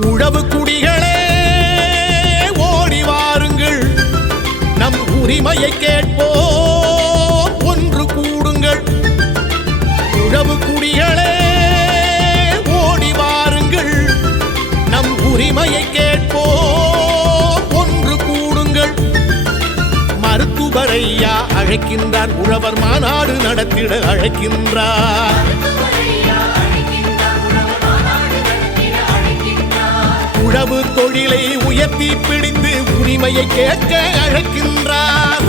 உழவு குடிகளே ஓடி வாருங்கள், நம் உரிமையை கேட்போம் ஒன்று கூடுங்கள். உழவு குடிகளே ஓடி வாருங்கள், நம் உரிமையை கேட்போம் ஒன்று கூடுங்கள். மருத்துவரையா அழைக்கின்றார், உழவர் மாநாடு நடத்திட அழைக்கின்றார். உழவு தொழிலை உயர்த்தி பிடித்து உரிமையை கேட்க அழைக்கின்றார்.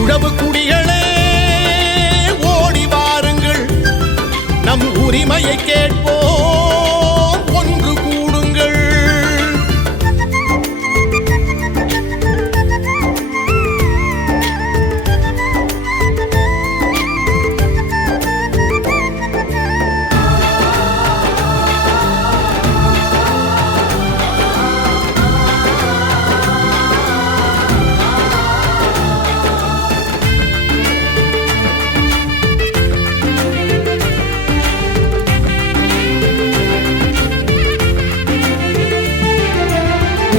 உழவு குடிகளே ஓடி வாருங்கள், நம் உரிமையை கேட்போம் ஒன்று கூடுங்கள்.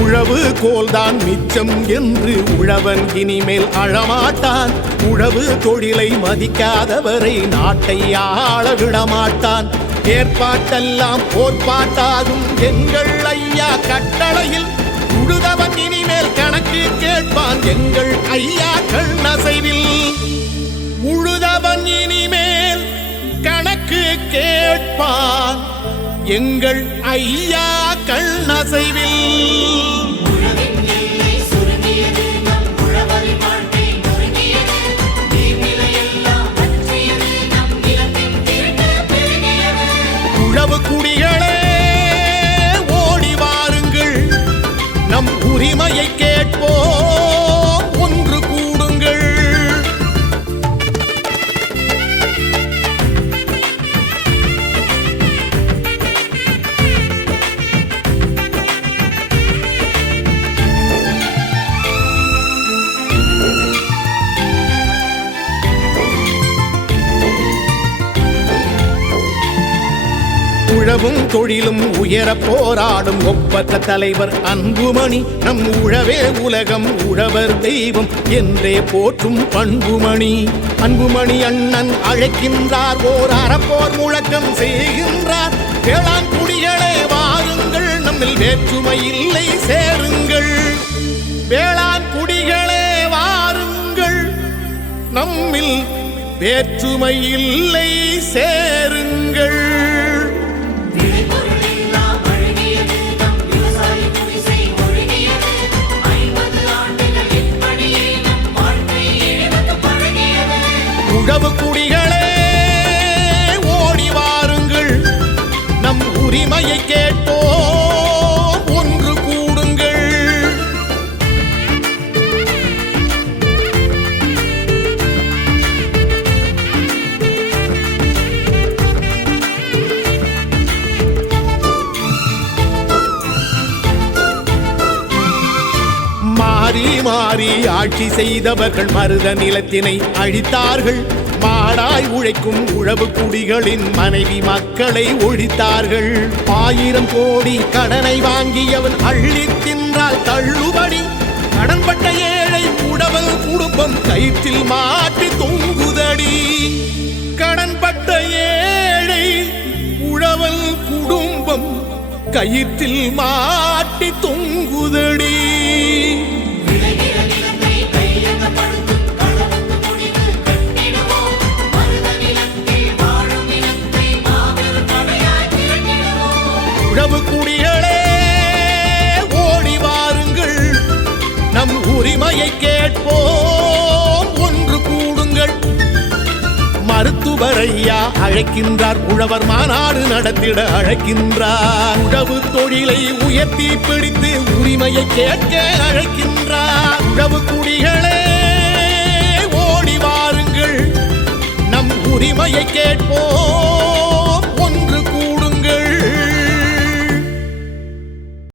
உழவு கோல்தான் மிச்சம் என்று உழவன் இனிமேல் அழமாட்டான். உழவு தொழிலை மதிக்காதவரை நாட்டை ஆள விடமாட்டான். ஏற்பாட்டெல்லாம் போர்ப்பாட்டாகும் எங்கள் ஐயா கட்டளையில் உழுதவன் இனிமேல் கணக்கு கேட்பான் எங்கள் ஐயா கண்ணசைவில். உழுதவன் இனிமேல் கணக்கு கேட்பான் எங்கள் ஐயா கண்ணசைவில். உழவு குடிகளே ஓடி வாருங்கள், நம் உரிமையை கேட்போம் ஒன்று கூடுங்கள். உழவும் தொழிலும் உயர போராடும் ஒப்பற்ற தலைவர் அன்புமணி. நம் உழவே உலகம், உழவர் தெய்வம் என்றே போற்றும் பண்புமணி. அன்புமணி அண்ணன் அழைக்கின்றார், ஓர் அறப்போர் முழக்கம் செய்கின்றார். வேளாண் குடிகளே வாருங்கள், நம்மில் வேற்றுமை இல்லை சேருங்கள். வேளாண் குடிகளே வாருங்கள், நம்மில் வேற்றுமை இல்லை சேருங்கள். உழவு குடிகளே ஓடி வாருங்கள், நம் உரிமையை கேட்போம் ஒன்று கூடுங்கள். மாறி மாறி ஆட்சி செய்தவர்கள் மருத நிலத்தினை அழித்தார்கள். மாடாய் உழைக்கும் உழவு குடிகளின் மனைவி மக்களை ஒழித்தார்கள். 1000 கோடி கடனை வாங்கியவன் அள்ளி தின்றால் தள்ளுபடி. கடன்பட்ட ஏழை உழவன் குடும்பம் கயிற்றில் மாட்டி தொங்குதடி. கடன்பட்ட ஏழை உழவன் குடும்பம் கயிற்றில் மாட்டி தொங்குதடி. உழவு குடிகளே ஓடி வாருங்கள், நம் உரிமையை கேட்போம் ஒன்று கூடுங்கள். மருத்துவரையா அழைக்கின்றார், உழவர் மாநாடு நடத்திட அழைக்கின்றார். உழவு தொழிலை உயர்த்தி பிடித்து உரிமையை கேட்க அழைக்கின்றார். உழவு குடிகளே ஓடி வாருங்கள், நம் உரிமையை கேட்போம்